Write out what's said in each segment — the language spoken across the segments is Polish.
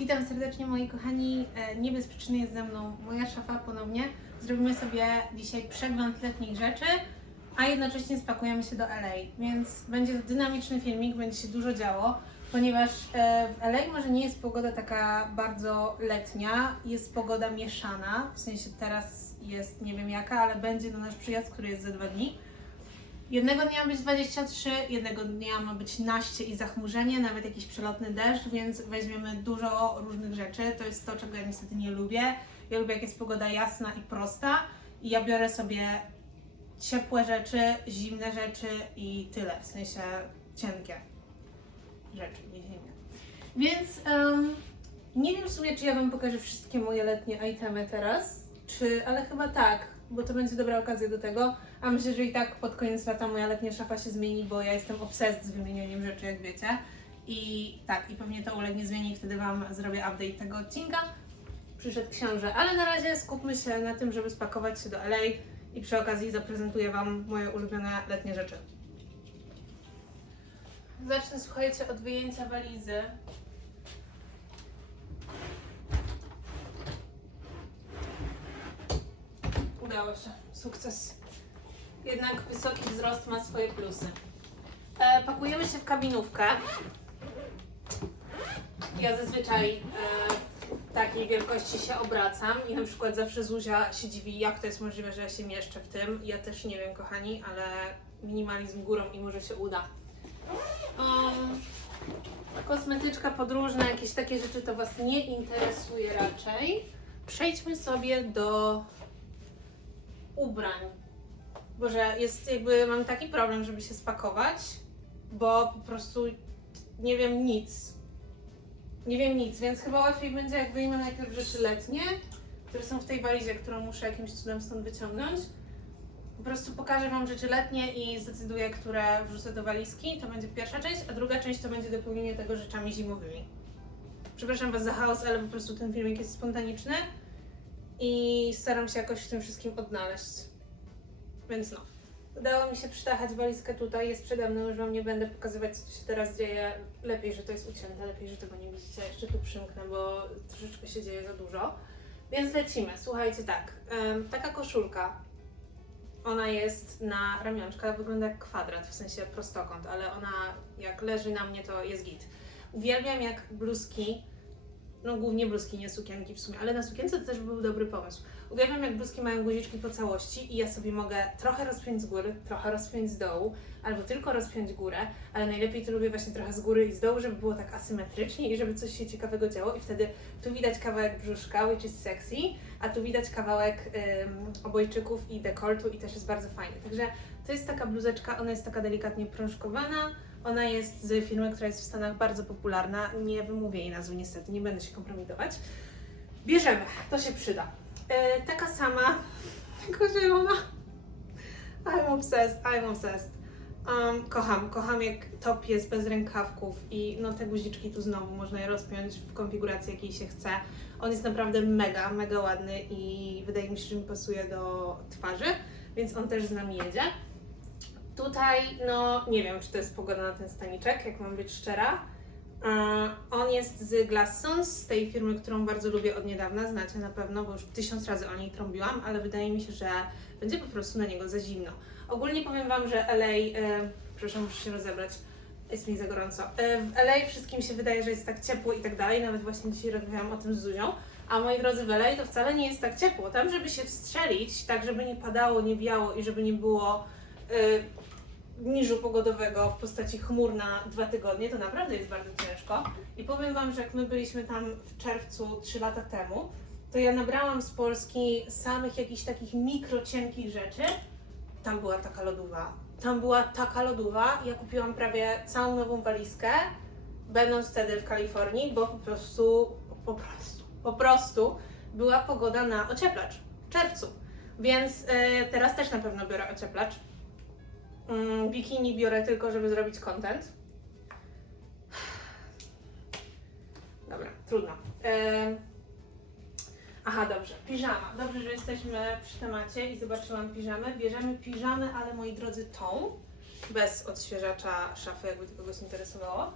Witam serdecznie moi kochani. E, Nie bez przyczyny jest ze mną moja szafa ponownie. Zrobimy sobie dzisiaj przegląd letnich rzeczy, a jednocześnie spakujemy się do LA. Więc będzie to dynamiczny filmik, będzie się dużo działo, ponieważ e, w LA może nie jest pogoda taka bardzo letnia, jest pogoda mieszana. W sensie teraz jest nie wiem jaka, ale będzie to nasz przyjazd, który jest za dwa dni. Jednego dnia ma być 23, jednego dnia ma być naście i zachmurzenie, nawet jakiś przelotny deszcz, więc weźmiemy dużo różnych rzeczy. To jest to, czego ja niestety nie lubię. Ja lubię, jak jest pogoda jasna i prosta. I ja biorę sobie ciepłe rzeczy, zimne rzeczy i tyle. W sensie cienkie rzeczy, nie zimne. Więc em, nie wiem w sumie, czy ja Wam pokażę wszystkie moje letnie itemy teraz, czy, ale chyba tak, bo to będzie dobra okazja do tego. A myślę, że i tak pod koniec lata moja letnia szafa się zmieni, bo ja jestem obsesed z wymienianiem rzeczy, jak wiecie. I tak, i pewnie to ulegnie zmianie i wtedy Wam zrobię update tego odcinka. Przyszedł książę, ale na razie skupmy się na tym, żeby spakować się do LA i przy okazji zaprezentuję Wam moje ulubione letnie rzeczy. Zacznę, słuchajcie, od wyjęcia walizy. Udało się. Sukces. Jednak wysoki wzrost ma swoje plusy. E, pakujemy się w kabinówkę. Ja zazwyczaj e, takiej wielkości się obracam i na przykład zawsze Zuzia się dziwi, jak to jest możliwe, że ja się mieszczę w tym. Ja też nie wiem, kochani, ale minimalizm górą i może się uda. Um, kosmetyczka podróżna, jakieś takie rzeczy to Was nie interesuje raczej. Przejdźmy sobie do ubrań. Boże, jest jakby, mam taki problem, żeby się spakować, bo po prostu nie wiem nic. Nie wiem nic, więc chyba łatwiej będzie, jak wyjmę najpierw rzeczy letnie, które są w tej walizie, którą muszę jakimś cudem stąd wyciągnąć. Po prostu pokażę Wam rzeczy letnie i zdecyduję, które wrzucę do walizki. To będzie pierwsza część, a druga część to będzie dopełnienie tego rzeczami zimowymi. Przepraszam Was za chaos, ale po prostu ten filmik jest spontaniczny i staram się jakoś w tym wszystkim odnaleźć. Więc no. Udało mi się przytachać walizkę tutaj, jest przede mną, już Wam nie będę pokazywać, co tu się teraz dzieje. Lepiej, że to jest ucięte, lepiej, że tego nie widzicie. Jeszcze tu przymknę, bo troszeczkę się dzieje za dużo. Więc lecimy. Słuchajcie, tak. taka koszulka. Ona jest na ramionczkach, wygląda jak kwadrat, w sensie prostokąt, ale ona jak leży na mnie, to jest git. Uwielbiam jak bluzki no głównie bluzki, nie sukienki w sumie, ale na sukience to też był dobry pomysł. Uwielbiam jak bluzki mają guziczki po całości i ja sobie mogę trochę rozpiąć z góry, trochę rozpiąć z dołu, albo tylko rozpiąć górę, ale najlepiej to lubię właśnie trochę z góry i z dołu, żeby było tak asymetrycznie i żeby coś się ciekawego działo i wtedy tu widać kawałek brzuszka, which is sexy, a tu widać kawałek ym, obojczyków i dekoltu i też jest bardzo fajnie. Także to jest taka bluzeczka, ona jest taka delikatnie prążkowana, ona jest z firmy, która jest w Stanach bardzo popularna. Nie wymówię jej nazwy niestety, nie będę się kompromitować. Bierzemy, to się przyda. E, taka sama, tylko zielona. I'm obsessed, I'm obsessed. Um, kocham, kocham jak top jest bez rękawków i no te guziczki tu znowu można je rozpiąć w konfiguracji jakiej się chce. On jest naprawdę mega, mega ładny i wydaje mi się, że mi pasuje do twarzy, więc on też z nami jedzie. Tutaj, no nie wiem, czy to jest pogoda na ten staniczek, jak mam być szczera. E, On jest z Glassons, z tej firmy, którą bardzo lubię od niedawna, znacie na pewno, bo już tysiąc razy o niej trąbiłam, ale wydaje mi się, że będzie po prostu na niego za zimno. Ogólnie powiem Wam, że LA, e, przepraszam, muszę się rozebrać, jest mi za gorąco. E, w LA wszystkim się wydaje, że jest tak ciepło i tak dalej, nawet właśnie dzisiaj rozmawiałam o tym z Zuzią. A moi drodzy, w LA to wcale nie jest tak ciepło. Tam, żeby się wstrzelić, tak żeby nie padało, nie wiało i żeby nie było y, niżu pogodowego w postaci chmur na dwa tygodnie, to naprawdę jest bardzo ciężko. I powiem Wam, że jak my byliśmy tam w czerwcu 3 lata temu, to ja nabrałam z Polski samych jakichś takich mikro cienkich rzeczy. Tam była taka lodówa. Tam była taka lodówa. Ja kupiłam prawie całą nową walizkę, będąc wtedy w Kalifornii, bo po prostu, po prostu, po prostu była pogoda na ocieplacz w czerwcu. Więc e, teraz też na pewno biorę ocieplacz. Mm, bikini biorę tylko, żeby zrobić content. Dobra, trudno. Aha, dobrze. Piżama. Dobrze, że jesteśmy przy temacie i zobaczyłam piżamę. Bierzemy piżamę, ale moi drodzy tą, bez odświeżacza szafy, jakby to kogoś interesowało.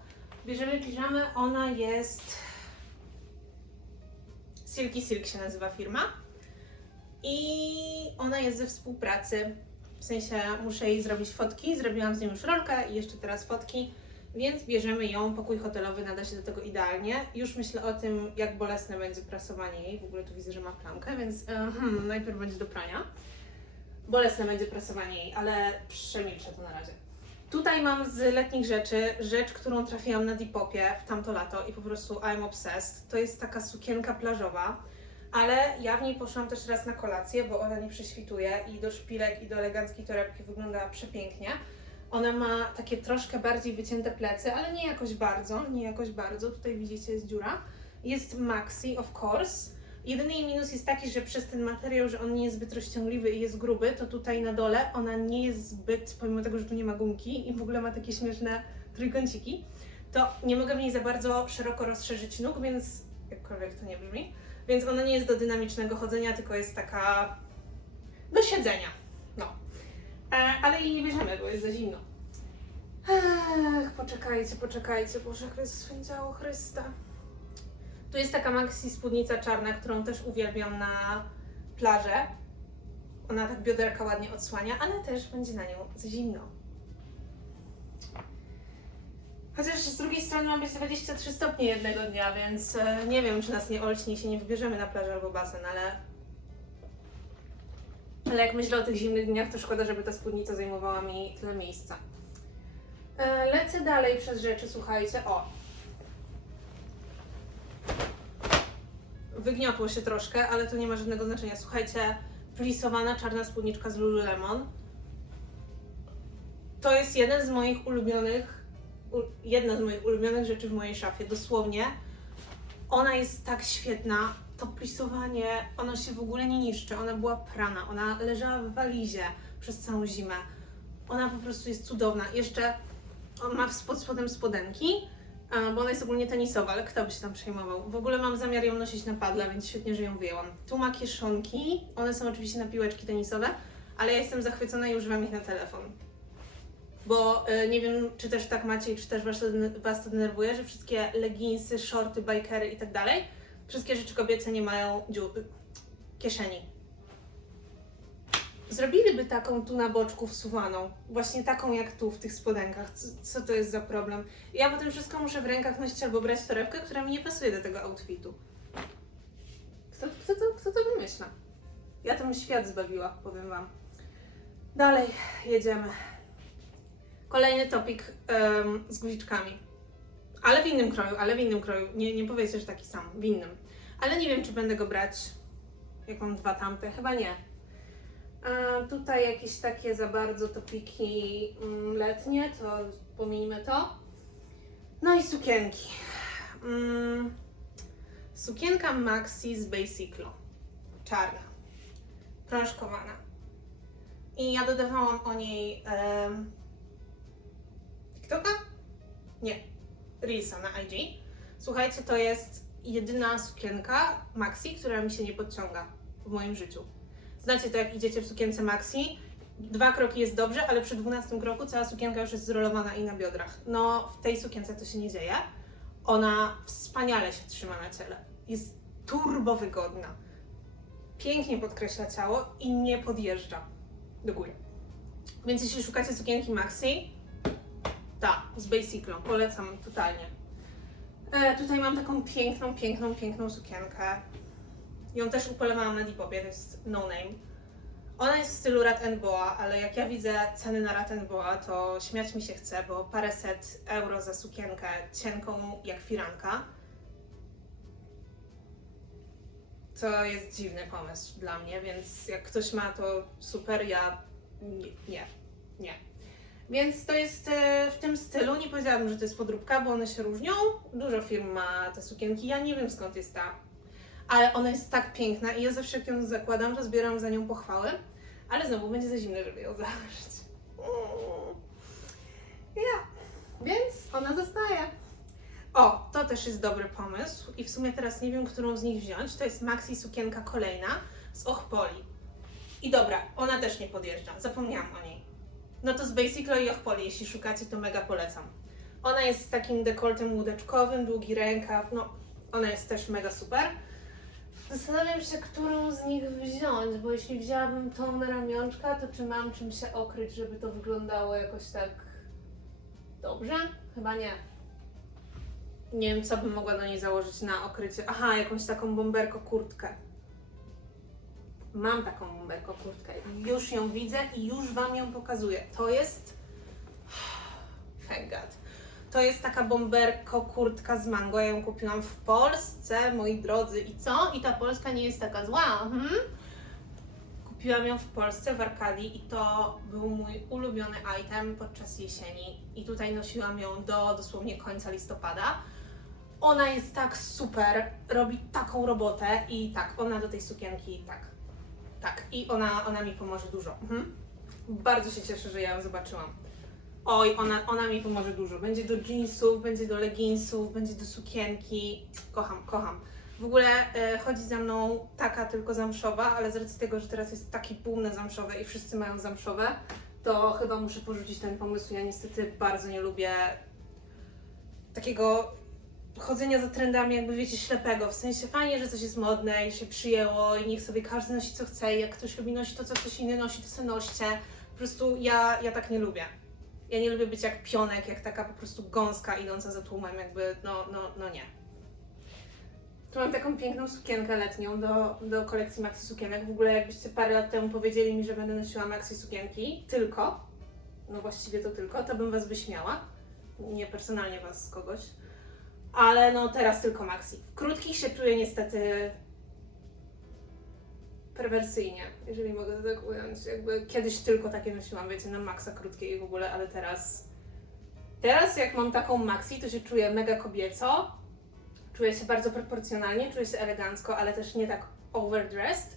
Bierzemy piżamę, ona jest Silky Silk się nazywa firma. I ona jest ze współpracy. W sensie muszę jej zrobić fotki. Zrobiłam z nią już rolkę i jeszcze teraz fotki. Więc bierzemy ją, pokój hotelowy nada się do tego idealnie. Już myślę o tym, jak bolesne będzie prasowanie jej. W ogóle tu widzę, że ma plamkę, więc e, hmm, najpierw będzie do prania. Bolesne będzie prasowanie jej, ale przemilczę to na razie. Tutaj mam z letnich rzeczy rzecz, którą trafiłam na Depopie w tamto lato i po prostu I'm obsessed. To jest taka sukienka plażowa, ale ja w niej poszłam też raz na kolację, bo ona nie prześwituje i do szpilek i do eleganckiej torebki wygląda przepięknie. Ona ma takie troszkę bardziej wycięte plecy, ale nie jakoś bardzo, nie jakoś bardzo. Tutaj widzicie jest dziura. Jest maxi, of course. Jedyny jej minus jest taki, że przez ten materiał, że on nie jest zbyt rozciągliwy i jest gruby, to tutaj na dole ona nie jest zbyt, pomimo tego, że tu nie ma gumki i w ogóle ma takie śmieszne trójkąciki, to nie mogę w niej za bardzo szeroko rozszerzyć nóg, więc jakkolwiek to nie brzmi, więc ona nie jest do dynamicznego chodzenia, tylko jest taka do siedzenia. No. E, ale jej nie bierzemy, bo jest za zimno. Ech, poczekajcie, poczekajcie, Boże, jest święciało Chrysta. Tu jest taka maxi spódnica czarna, którą też uwielbiam na plażę. Ona tak bioderka ładnie odsłania, ale też będzie na nią za zimno. Chociaż z drugiej strony ma być 23 stopnie jednego dnia, więc e, nie wiem, czy nas nie olśni się nie wybierzemy na plażę albo basen, ale... Ale jak myślę o tych zimnych dniach, to szkoda, żeby ta spódnica zajmowała mi tyle miejsca. E, lecę dalej przez rzeczy, słuchajcie. O, wygniotło się troszkę, ale to nie ma żadnego znaczenia. Słuchajcie, plisowana czarna spódniczka z Lululemon. To jest jeden z moich ulubionych, jedna z moich ulubionych rzeczy w mojej szafie, dosłownie. Ona jest tak świetna. To plisowanie, ono się w ogóle nie niszczy. Ona była prana, ona leżała w walizie przez całą zimę. Ona po prostu jest cudowna. Jeszcze on ma pod spodem spodenki, bo ona jest ogólnie tenisowa, ale kto by się tam przejmował? W ogóle mam zamiar ją nosić na padle, więc świetnie, że ją wyjęłam. Tu ma kieszonki, one są oczywiście na piłeczki tenisowe, ale ja jestem zachwycona i używam ich na telefon. Bo y, nie wiem, czy też tak macie czy też was to, was to denerwuje, że wszystkie leginsy, shorty, bikery i tak dalej, wszystkie rzeczy kobiece nie mają dziu- kieszeni. Zrobiliby taką tu na boczku wsuwaną, właśnie taką jak tu w tych spodenkach. Co, co to jest za problem? Ja potem wszystko muszę w rękach nosić albo brać torebkę, która mi nie pasuje do tego outfitu. Kto, kto, to, kto to wymyśla? Ja tym świat zbawiła, powiem Wam. Dalej, jedziemy. Kolejny topik z guziczkami. Ale w innym kroju, ale w innym kroju. Nie, nie powiecie, że taki sam, w innym. Ale nie wiem, czy będę go brać. Jak mam dwa tamte? Chyba nie. A tutaj jakieś takie za bardzo topiki mm, letnie, to pominijmy to. No i sukienki. Mm, sukienka Maxi z Basiclo. Czarna. Prążkowana. I ja dodawałam o niej TikToka? Nie. Reelsa na IG. Słuchajcie, to jest jedyna sukienka Maxi, która mi się nie podciąga w moim życiu. Znacie to, jak idziecie w sukience Maxi, dwa kroki jest dobrze, ale przy dwunastym kroku cała sukienka już jest zrolowana i na biodrach. No, w tej sukience to się nie dzieje. Ona wspaniale się trzyma na ciele. Jest turbo wygodna. Pięknie podkreśla ciało i nie podjeżdża do góry. Więc jeśli szukacie sukienki Maxi, ta, z Basiclo, polecam totalnie. E, tutaj mam taką piękną, piękną, piękną sukienkę. Ją też upolewałam na Depopie, to jest no name. Ona jest w stylu Rat Boa, ale jak ja widzę ceny na Rat Boa, to śmiać mi się chce, bo paręset euro za sukienkę cienką jak firanka. To jest dziwny pomysł dla mnie, więc jak ktoś ma to super, ja nie, nie. nie. Więc to jest e, w tym stylu. Nie powiedziałabym, że to jest podróbka, bo one się różnią. Dużo firm ma te sukienki. Ja nie wiem skąd jest ta ale ona jest tak piękna i ja zawsze jak ją zakładam, to zbieram za nią pochwały, ale znowu będzie za zimno, żeby ją założyć. Mm. Ja, więc ona zostaje. O, to też jest dobry pomysł i w sumie teraz nie wiem, którą z nich wziąć. To jest maxi sukienka kolejna z Ochpoli. I dobra, ona też nie podjeżdża, zapomniałam o niej. No to z Basiclo i Ochpoli, jeśli szukacie, to mega polecam. Ona jest z takim dekoltem łódeczkowym, długi rękaw, no ona jest też mega super. Zastanawiam się, którą z nich wziąć, bo jeśli wzięłabym tą na ramionczka, to czy mam czym się okryć, żeby to wyglądało jakoś tak dobrze? Chyba nie. Nie wiem, co bym mogła do niej założyć na okrycie. Aha, jakąś taką bomberko kurtkę. Mam taką bomberko kurtkę. Już ją widzę i już Wam ją pokazuję. To jest... Thank God. To jest taka bomberko kurtka z mango. Ja ją kupiłam w Polsce, moi drodzy. I co? I ta Polska nie jest taka zła. Mhm. Kupiłam ją w Polsce, w Arkadii i to był mój ulubiony item podczas jesieni. I tutaj nosiłam ją do dosłownie końca listopada. Ona jest tak super, robi taką robotę i tak, ona do tej sukienki tak, tak. I ona, ona mi pomoże dużo. Mhm. Bardzo się cieszę, że ja ją zobaczyłam. Oj, ona, ona mi pomoże dużo. Będzie do jeansów, będzie do leginsów, będzie do sukienki. Kocham, kocham. W ogóle e, chodzi za mną taka tylko zamszowa, ale z racji tego, że teraz jest taki boom na zamszowe i wszyscy mają zamszowe, to chyba muszę porzucić ten pomysł. Ja niestety bardzo nie lubię takiego chodzenia za trendami, jakby wiecie, ślepego. W sensie fajnie, że coś jest modne i się przyjęło i niech sobie każdy nosi co chce i jak ktoś lubi nosić to, co ktoś inny nosi, to se noście. Po prostu ja, ja tak nie lubię. Ja nie lubię być jak pionek, jak taka po prostu gąska idąca za tłumem, jakby no, no, no nie. Tu mam taką piękną sukienkę letnią do, do kolekcji maxi sukienek. W ogóle jakbyście parę lat temu powiedzieli mi, że będę nosiła maxi sukienki, tylko, no właściwie to tylko, to bym was wyśmiała. Nie personalnie was z kogoś. Ale no teraz tylko maxi. W krótkich się czuję niestety perwersyjnie, jeżeli mogę to tak ująć. Jakby kiedyś tylko takie nosiłam, wiecie, na maksa krótkie i w ogóle, ale teraz... Teraz jak mam taką maxi, to się czuję mega kobieco. Czuję się bardzo proporcjonalnie, czuję się elegancko, ale też nie tak overdressed.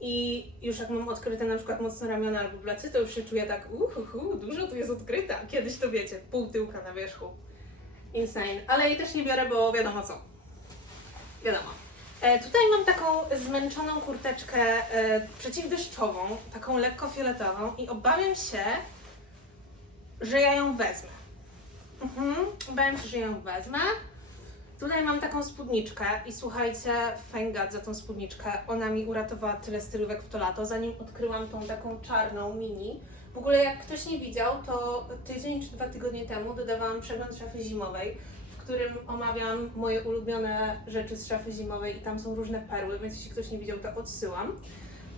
I już jak mam odkryte na przykład mocno ramiona albo plecy, to już się czuję tak uhuhu, dużo tu jest odkryte. Kiedyś to wiecie, pół tyłka na wierzchu. Insane. Ale jej też nie biorę, bo wiadomo co. Wiadomo. E, tutaj mam taką zmęczoną kurteczkę e, przeciwdeszczową, taką lekko fioletową i obawiam się, że ja ją wezmę. Mhm, obawiam się, że ją wezmę. Tutaj mam taką spódniczkę i słuchajcie, God za tą spódniczkę. Ona mi uratowała tyle stylówek w to lato, zanim odkryłam tą taką czarną mini. W ogóle jak ktoś nie widział, to tydzień czy dwa tygodnie temu dodawałam przegląd szafy zimowej, w którym omawiam moje ulubione rzeczy z szafy zimowej i tam są różne perły, więc jeśli ktoś nie widział, to odsyłam.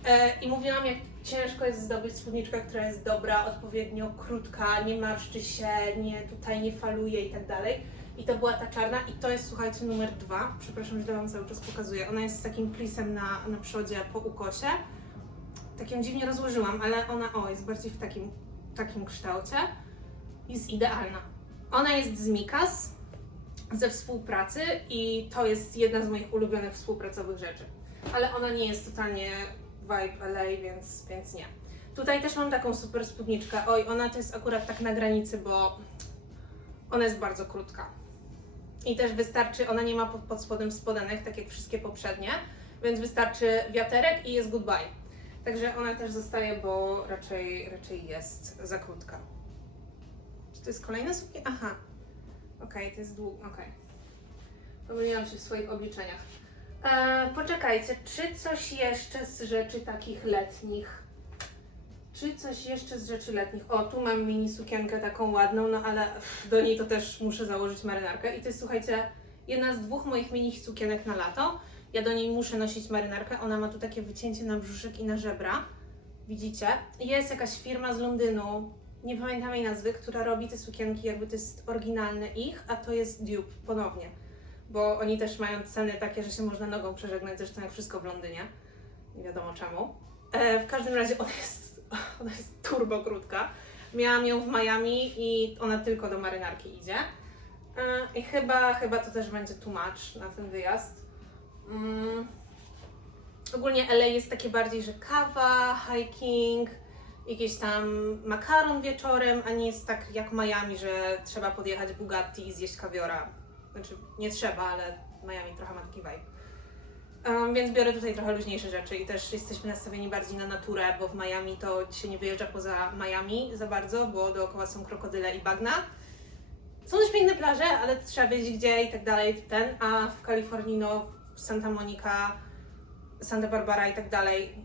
E, I mówiłam, jak ciężko jest zdobyć spódniczkę, która jest dobra, odpowiednio krótka, nie marszczy się, nie tutaj nie faluje i tak dalej. I to była ta czarna i to jest, słuchajcie, numer dwa. Przepraszam, że Wam cały czas pokazuję. Ona jest z takim plisem na, na przodzie po ukosie. Tak ją dziwnie rozłożyłam, ale ona, o, jest bardziej w takim, takim kształcie. Jest idealna. Ona jest z Mikas, ze współpracy i to jest jedna z moich ulubionych współpracowych rzeczy. Ale ona nie jest totalnie vibe LA, więc, więc nie. Tutaj też mam taką super spódniczkę. Oj, ona to jest akurat tak na granicy, bo ona jest bardzo krótka. I też wystarczy, ona nie ma pod, pod spodem spodenek, tak jak wszystkie poprzednie, więc wystarczy wiaterek i jest goodbye. Także ona też zostaje, bo raczej, raczej jest za krótka. Czy to jest kolejna suknia? Aha. Okej, to jest długo. Okej. Pomyliłam się w swoich obliczeniach. E, poczekajcie, czy coś jeszcze z rzeczy takich letnich? Czy coś jeszcze z rzeczy letnich? O, tu mam mini sukienkę taką ładną, no ale do niej to też muszę założyć marynarkę. I to jest, słuchajcie, jedna z dwóch moich mini sukienek na lato. Ja do niej muszę nosić marynarkę. Ona ma tu takie wycięcie na brzuszek i na żebra. Widzicie? Jest jakaś firma z Londynu, nie pamiętam jej nazwy, która robi te sukienki, jakby to jest oryginalny ich, a to jest dupe ponownie. Bo oni też mają ceny takie, że się można nogą przeżegnać, zresztą jak wszystko w Londynie. Nie wiadomo czemu. E, w każdym razie ona jest, ona jest turbo krótka. Miałam ją w Miami i ona tylko do marynarki idzie. E, I chyba, chyba to też będzie much na ten wyjazd. Mm. Ogólnie LA jest takie bardziej, że kawa, hiking, jakiś tam makaron wieczorem, a nie jest tak jak Miami, że trzeba podjechać Bugatti i zjeść kawiora. Znaczy, nie trzeba, ale Miami trochę ma taki vibe. Um, więc biorę tutaj trochę luźniejsze rzeczy i też jesteśmy nastawieni bardziej na naturę, bo w Miami to się nie wyjeżdża poza Miami za bardzo, bo dookoła są krokodyle i bagna. Są też piękne plaże, ale trzeba wiedzieć gdzie i tak dalej, ten, a w Kalifornii, no, Santa Monica Santa Barbara i tak dalej.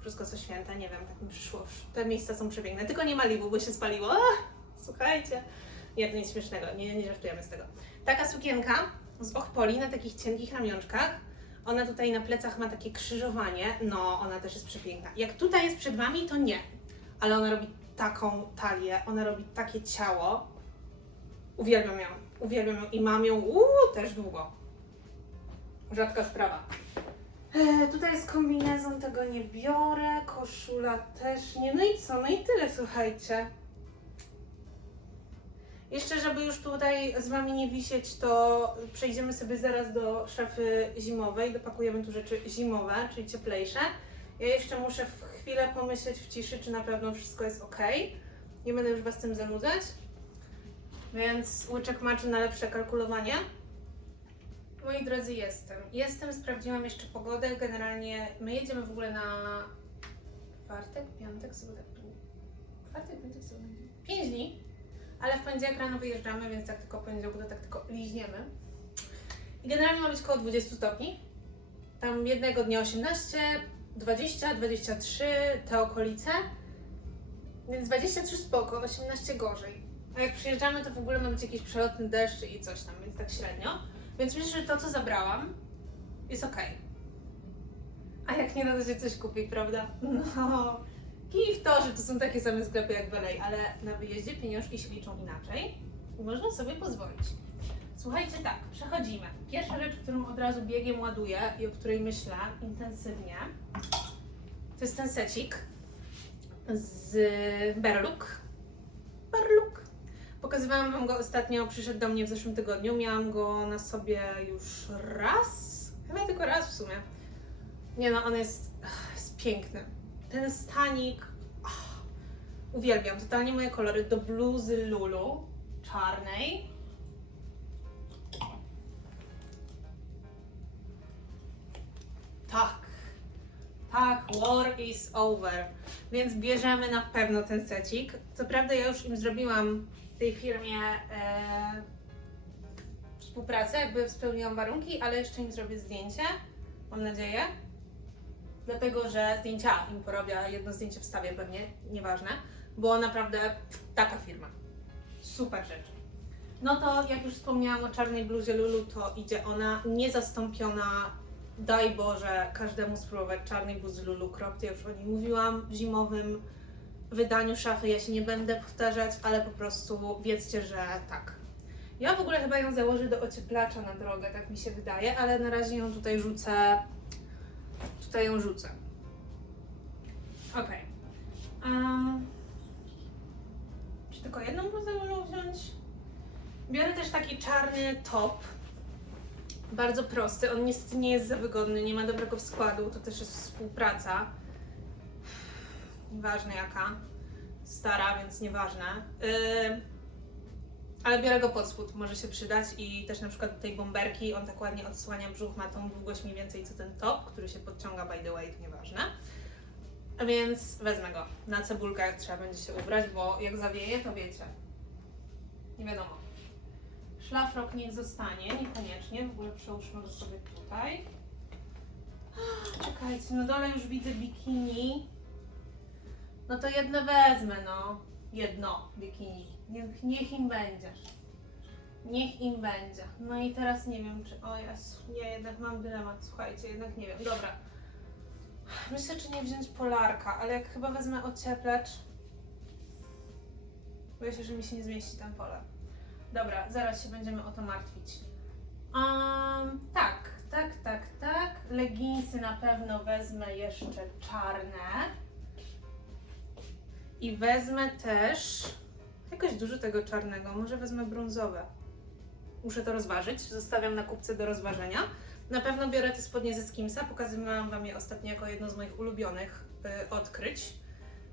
Wszystko co święte, nie wiem, tak mi przyszło. Te miejsca są przepiękne. Tylko nie Malibu, bo się spaliło. Ach, słuchajcie. Nie, to nic śmiesznego, nie, nie żartujemy z tego. Taka sukienka z ochpoli na takich cienkich ramionczkach. Ona tutaj na plecach ma takie krzyżowanie. No, ona też jest przepiękna. Jak tutaj jest przed Wami, to nie. Ale ona robi taką talię, ona robi takie ciało. Uwielbiam ją, uwielbiam ją i mam ją uuu, też długo. Rzadka sprawa. E, tutaj jest kombinezon, tego nie biorę, koszula też nie. No i co? No i tyle, słuchajcie. Jeszcze, żeby już tutaj z Wami nie wisieć, to przejdziemy sobie zaraz do szafy zimowej, dopakujemy tu rzeczy zimowe, czyli cieplejsze. Ja jeszcze muszę w chwilę pomyśleć w ciszy, czy na pewno wszystko jest ok. Nie będę już Was tym zanudzać. Więc łyczek maczy na lepsze kalkulowanie. Moi drodzy, jestem. Jestem, sprawdziłam jeszcze pogodę. Generalnie my jedziemy w ogóle na czwartek, piątek, sobota. Czwartek, piątek, sobota. Pięć dni. Ale w poniedziałek rano wyjeżdżamy, więc tak tylko poniedziałku to tak tylko liźniemy. I generalnie ma być około 20 stopni. Tam jednego dnia 18, 20, 23, te okolice. Więc 23 spoko, 18 gorzej. A jak przyjeżdżamy, to w ogóle ma być jakiś przelotny deszcz i coś tam, więc tak średnio. Więc myślę, że to, co zabrałam, jest ok. A jak nie, no to się coś kupi, prawda? No. Kij w to, że to są takie same sklepy jak w LA, ale na wyjeździe pieniążki się liczą inaczej i można sobie pozwolić. Słuchajcie, tak, przechodzimy. Pierwsza rzecz, którą od razu biegiem ładuję i o której myślę intensywnie, to jest ten secik z Berluk. Berluk. Pokazywałam Wam go ostatnio, przyszedł do mnie w zeszłym tygodniu. Miałam go na sobie już raz, chyba tylko raz w sumie. Nie no, on jest, jest piękny. Ten stanik, ach, uwielbiam. Totalnie moje kolory do bluzy Lulu, czarnej. Tak, tak, war is over. Więc bierzemy na pewno ten secik. Co prawda ja już im zrobiłam tej firmie e, współpracę, jakby spełniłam warunki, ale jeszcze im zrobię zdjęcie, mam nadzieję. Dlatego, że zdjęcia im porobię, jedno zdjęcie wstawię pewnie, nieważne, bo naprawdę taka firma. Super rzecz. No to jak już wspomniałam o czarnej bluzie Lulu, to idzie ona niezastąpiona. Daj Boże każdemu spróbować czarnej bluzy Lulu Crop. Ja już o niej mówiłam w zimowym wydaniu szafy. Ja się nie będę powtarzać, ale po prostu wiedzcie, że tak. Ja w ogóle chyba ją założę do ocieplacza na drogę, tak mi się wydaje, ale na razie ją tutaj rzucę. Tutaj ją rzucę. Okej. Um, czy tylko jedną bluzę Lulu wziąć? Biorę też taki czarny top. Bardzo prosty. On niestety nie jest za wygodny, nie ma dobrego składu. To też jest współpraca. Nieważne jaka. Stara, więc nieważne. Yy, ale biorę go pod spód, może się przydać i też na przykład do tej bomberki on tak ładnie odsłania brzuch, ma tą długość mniej więcej co ten top, który się podciąga by the way, to nieważne. A więc wezmę go na cebulkę, trzeba będzie się ubrać, bo jak zawieje, to wiecie. Nie wiadomo. Szlafrok niech zostanie, niekoniecznie. W ogóle przełóżmy go sobie tutaj. Czekajcie, na dole już widzę bikini. No to jedno wezmę, no. Jedno bikini. Niech, niech im będzie. Niech im będzie. No i teraz nie wiem, czy... O Jezu, nie, jednak mam dylemat, słuchajcie, jednak nie wiem. Dobra. Myślę, czy nie wziąć polarka, ale jak chyba wezmę ocieplacz... Boję się, że mi się nie zmieści ten polar. Dobra, zaraz się będziemy o to martwić. Um, tak, tak, tak, tak. Leginsy na pewno wezmę jeszcze czarne. I wezmę też jakoś dużo tego czarnego. Może wezmę brązowe. Muszę to rozważyć. Zostawiam na kupce do rozważenia. Na pewno biorę te spodnie ze Skimsa. Pokazywałam Wam je ostatnio jako jedno z moich ulubionych y, odkryć.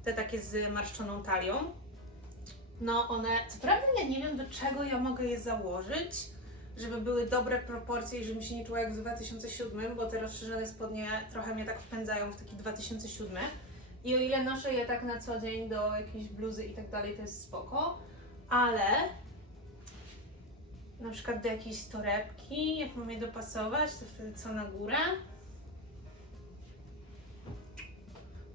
Te takie z marszczoną talią. No one, co prawda ja nie wiem do czego ja mogę je założyć, żeby były dobre proporcje i żebym się nie czuła jak w 2007, bo te rozszerzone spodnie trochę mnie tak wpędzają w taki 2007. I o ile noszę je tak na co dzień do jakiejś bluzy i tak dalej, to jest spoko, ale na przykład do jakiejś torebki, jak mam je dopasować, to wtedy co na górę?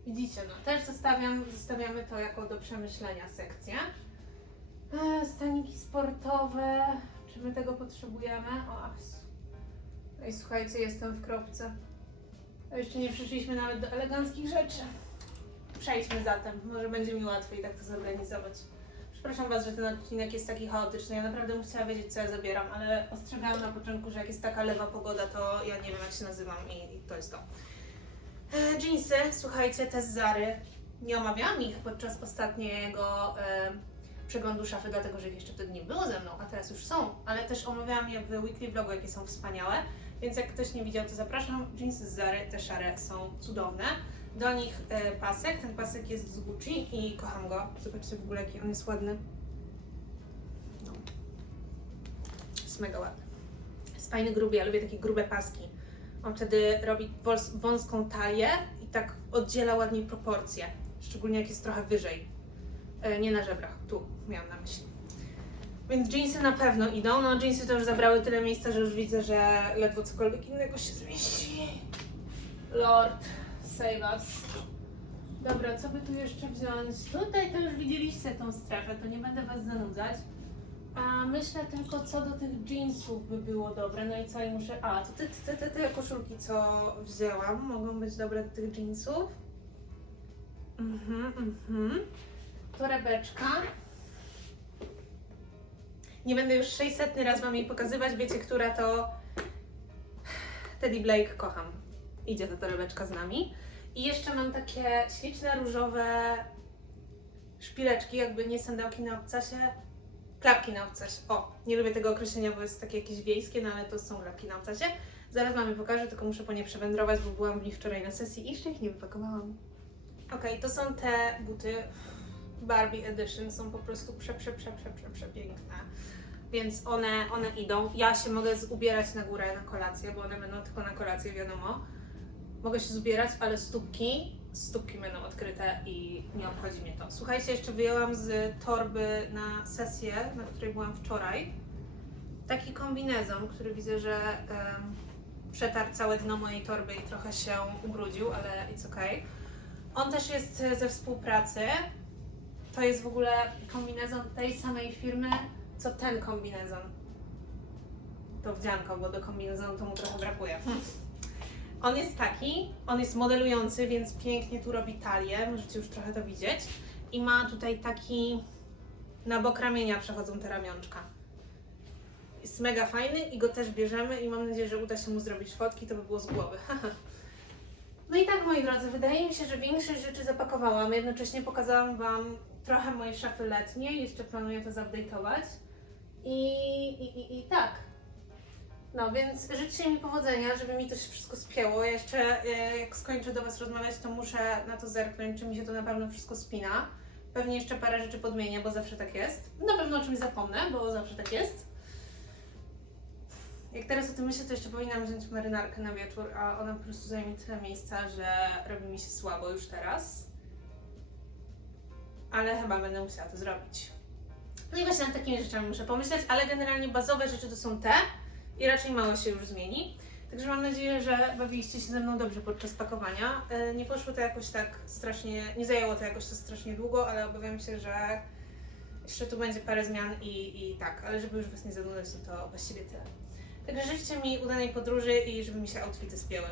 Widzicie, no też zostawiam, zostawiamy to jako do przemyślenia sekcję. E, staniki sportowe, czy my tego potrzebujemy? O. No i słuchajcie, jestem w kropce. Jeszcze nie przeszliśmy nawet do eleganckich rzeczy. Przejdźmy zatem, może będzie mi łatwiej tak to zorganizować. Przepraszam Was, że ten odcinek jest taki chaotyczny. Ja naprawdę bym chciała wiedzieć, co ja zabieram, ale ostrzegałam na początku, że jak jest taka lewa pogoda, to ja nie wiem, jak się nazywam i, i to jest to. E, jeansy, słuchajcie, te z Zary. Nie omawiałam ich podczas ostatniego e, przeglądu szafy, dlatego że ich jeszcze wtedy nie było ze mną, a teraz już są. Ale też omawiałam je w weekly vlogu, jakie są wspaniałe. Więc jak ktoś nie widział, to zapraszam. Jeansy z Zary, te szare są cudowne. Do nich e, pasek. Ten pasek jest z Gucci i kocham go. Zobaczcie w ogóle, jaki on jest ładny. No. Jest mega ładny. Jest fajny, gruby. Ja lubię takie grube paski. On wtedy robi wąs- wąską talię i tak oddziela ładniej proporcje. Szczególnie jak jest trochę wyżej. E, nie na żebrach, tu miałam na myśli. Więc jeansy na pewno idą. No, jeansy to już zabrały tyle miejsca, że już widzę, że ledwo cokolwiek innego się zmieści. Lord, save us. Dobra, co by tu jeszcze wziąć? Tutaj to już widzieliście tą strefę, to nie będę Was zanudzać. A myślę tylko, co do tych jeansów by było dobre. No i co i muszę. A, to te, te, te, te koszulki, co wzięłam, mogą być dobre do tych jeansów. Mhm, mhm. Torebeczka. Nie będę już 600 raz Wam jej pokazywać. Wiecie, która to. Teddy Blake kocham. Idzie ta torebeczka z nami. I jeszcze mam takie śliczne różowe szpileczki, jakby nie sandałki na obcasie, klapki na obcasie. O, nie lubię tego określenia, bo jest takie jakieś wiejskie, no ale to są klapki na obcasie. Zaraz Wam je pokażę, tylko muszę po nie przewędrować, bo byłam w nich wczoraj na sesji i jeszcze ich nie wypakowałam. Okej, to są te buty Barbie Edition, są po prostu prze, prze, prze, prze, prze, przepiękne. Więc one, one idą. Ja się mogę ubierać na górę na kolację, bo one będą tylko na kolację, wiadomo. Mogę się zbierać, ale stópki, stópki będą odkryte i nie obchodzi mnie to. Słuchajcie, jeszcze wyjęłam z torby na sesję, na której byłam wczoraj, taki kombinezon, który widzę, że em, przetarł całe dno mojej torby i trochę się ubrudził, ale it's okay. On też jest ze współpracy. To jest w ogóle kombinezon tej samej firmy, co ten kombinezon. To wdzianko, bo do kombinezonu to mu trochę brakuje. On jest taki, on jest modelujący, więc pięknie tu robi talię, możecie już trochę to widzieć. I ma tutaj taki, na bok ramienia przechodzą te ramionczka. Jest mega fajny i go też bierzemy i mam nadzieję, że uda się mu zrobić fotki, to by było z głowy. no i tak moi drodzy, wydaje mi się, że większość rzeczy zapakowałam, jednocześnie pokazałam Wam trochę mojej szafy letniej, jeszcze planuję to zupdate'ować. I, i, i, I tak, no więc życzcie mi powodzenia, żeby mi to się wszystko spięło. Ja jeszcze e, jak skończę do Was rozmawiać, to muszę na to zerknąć, czy mi się to na pewno wszystko spina. Pewnie jeszcze parę rzeczy podmienię, bo zawsze tak jest. Na pewno o czymś zapomnę, bo zawsze tak jest. Jak teraz o tym myślę, to jeszcze powinnam wziąć marynarkę na wieczór, a ona po prostu zajmie tyle miejsca, że robi mi się słabo już teraz. Ale chyba będę musiała to zrobić. No i właśnie nad takimi rzeczami muszę pomyśleć, ale generalnie bazowe rzeczy to są te i raczej mało się już zmieni. Także mam nadzieję, że bawiliście się ze mną dobrze podczas pakowania. E, Nie poszło to jakoś tak strasznie, nie zajęło to jakoś to strasznie długo, ale obawiam się, że jeszcze tu będzie parę zmian i, i tak, ale żeby już Was nie zanudzać, no to właściwie tyle. Także życzcie mi udanej podróży i żeby mi się outfity spięły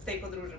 w tej podróży.